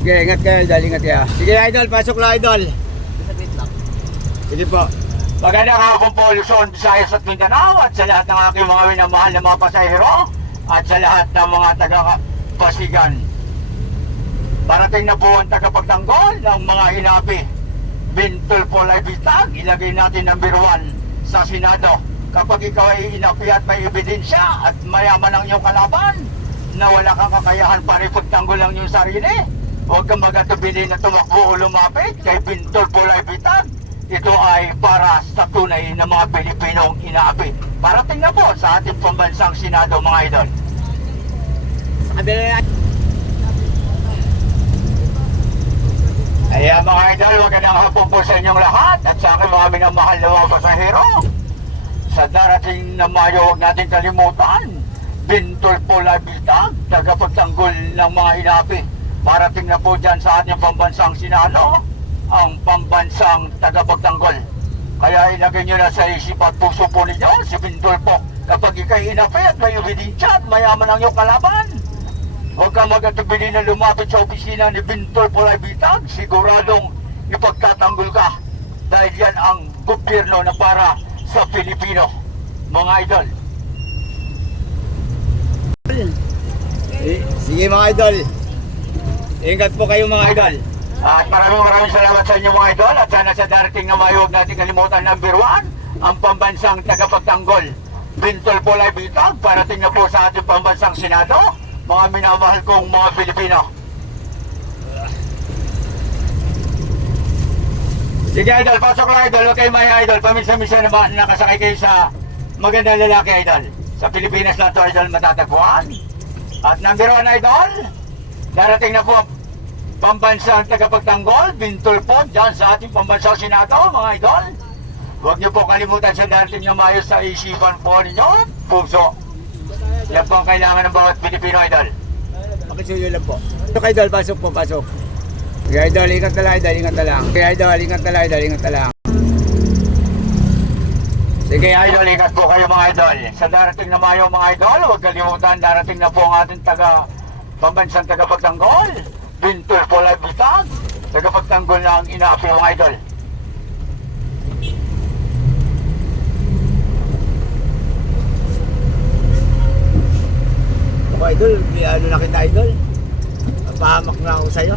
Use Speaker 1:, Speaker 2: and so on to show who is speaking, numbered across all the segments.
Speaker 1: Sige, ingat kayo, idol, ingat kayo. Sige, idol, pasok lang, idol. Sige po.
Speaker 2: Magandang hapon po Luzon, Visayas at Mindanao at sa lahat ng aking mga minamahal na mga pasahero at sa lahat ng mga taga-pasigan. Parating na po ang tagapagtanggol ng mga hinabi. Bintol po Bitag, ilagay natin number one sa Senado. Kapag ikaw ay inapi at may ebidensya at mayaman ang iyong kalaban na wala kang kakayahan para ipagtanggol ang iyong sarili, huwag kang magatubili na tumakbo o lumapit kay po Bitag. Ito ay para sa tunay na mga Pilipinong inaapi. Parating na po sa ating pambansang Senado mga idol. Ayan mga idol, magandang hapon po sa inyong lahat at sa aking mga minamahal na mga pasahero. Sa darating na Mayo, huwag natin kalimutan. Bintol po labitag, tagapagtanggol ng mga inapi. Parating na po dyan sa ating pambansang Senado, ang pambansang tagapagtanggol. Kaya ilagay nyo na sa isip at puso po ninyo, si Bintol po. Kapag ikay inapi at may ebidensya at mayaman ang iyong kalaban, Huwag kang magatubili na lumapit sa opisina ni Bintol Pulay Bitag. Siguradong ipagtatanggol ka. Dahil yan ang gobyerno na para sa Pilipino. Mga idol.
Speaker 1: Sige, mga idol. Ingat po kayo, mga idol.
Speaker 2: At maraming maraming salamat sa inyo mga idol. At sana sa darating na mayo, huwag natin kalimutan number one, ang pambansang tagapagtanggol. Bintol Pulay Bitag. Parating na po sa ating pambansang Senado. Mga minamahal kong mga Pilipino. Sige idol, pasok lang idol. Okay mga idol, paminsan-minsan naman nakasakay kayo sa magandang lalaki idol. Sa Pilipinas lang to idol matatagpuan. At number one idol, darating na po ang pambansang tagapagtanggol, bintol po dyan sa ating pambansang Senado mga idol. Huwag niyo po kalimutan sa darating na mayo sa isipan po ninyo, puso. Yan po ang kailangan ng bawat Pilipino idol.
Speaker 1: Pakisuyo lang po. Pasok, idol, pasok po, pasok. Sige, idol, ingat na lang, idol, ingat na lang. Sige, idol, ingat na lang, idol, ingat na lang.
Speaker 2: Sige idol, ingat po kayo mga idol. Sa darating na mayo mga idol, huwag kalimutan, darating na po ang ating taga pambansang tagapagtanggol. Bintol po live bitag. Tagapagtanggol ng inaapi mga idol.
Speaker 1: Ako, idol, may ano na kita, idol. Pahamak na ako sa'yo.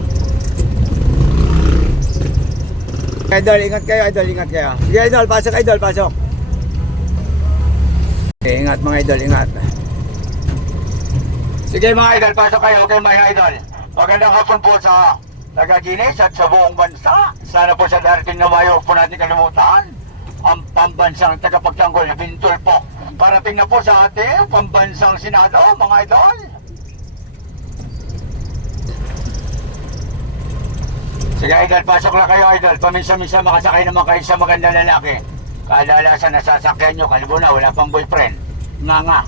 Speaker 1: Idol, ingat kayo, idol, ingat kayo. Sige, idol, pasok, idol, pasok. Okay, ingat mga idol, ingat.
Speaker 2: Sige mga idol, pasok kayo. Okay mga idol. Magandang hapon po sa taga-Ginis at sa buong bansa. Sana po sa darating na mayo po natin kalimutan ang pambansang tagapagtanggol Bintol po. Parating na po sa ating pambansang Senado mga idol. Sige idol, pasok lang kayo idol. Paminsan-minsan makasakay naman kayo sa magandang lalaki. Kadalasan na sasakyan nyo, kalbo na, wala pang boyfriend. Nga nga.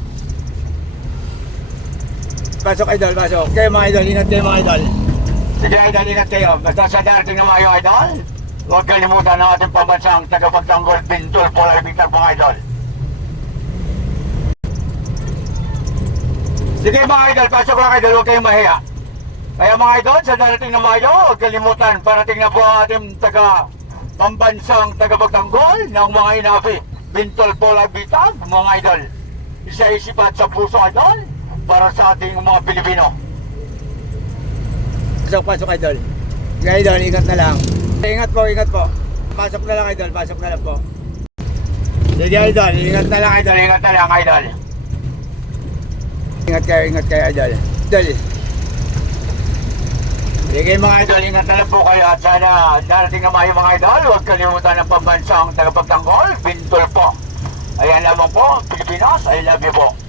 Speaker 1: Pasok, idol, pasok. Okay, mga idol, ingat kayo, mga idol.
Speaker 2: Sige idol, ingat kayo. Basta sa darating na mayo idol, huwag kalimutan ang ating pambansang tagapagtanggol Bintol Polar Victor mga idol. Sige mga idol, pasok lang idol, huwag kayong mahiya. Kaya mga idol, sa darating na mayo, huwag kalimutan, parating na po ang ating taga pambansang tagapagtanggol ng mga inapi. Bintol Polar Victor, mga idol. Isa-isip at sa puso idol, para sa ating mga Pilipino.
Speaker 1: Pasok, pasok, idol. Idol, ingat na lang. Ingat po, ingat po. Pasok na lang, idol, pasok na lang po. Sige, idol, ingat na lang,
Speaker 2: idol. Ingat na lang, idol.
Speaker 1: Ingat kayo, ingat kayo, idol. Idol,
Speaker 2: Sige mga idol, ingat na lang po kayo at sana darating na mayo mga idol, huwag kalimutan ng pambansang tagapagtanggol, Bintol po. Ayan lamang po, Pilipinas, I love you po.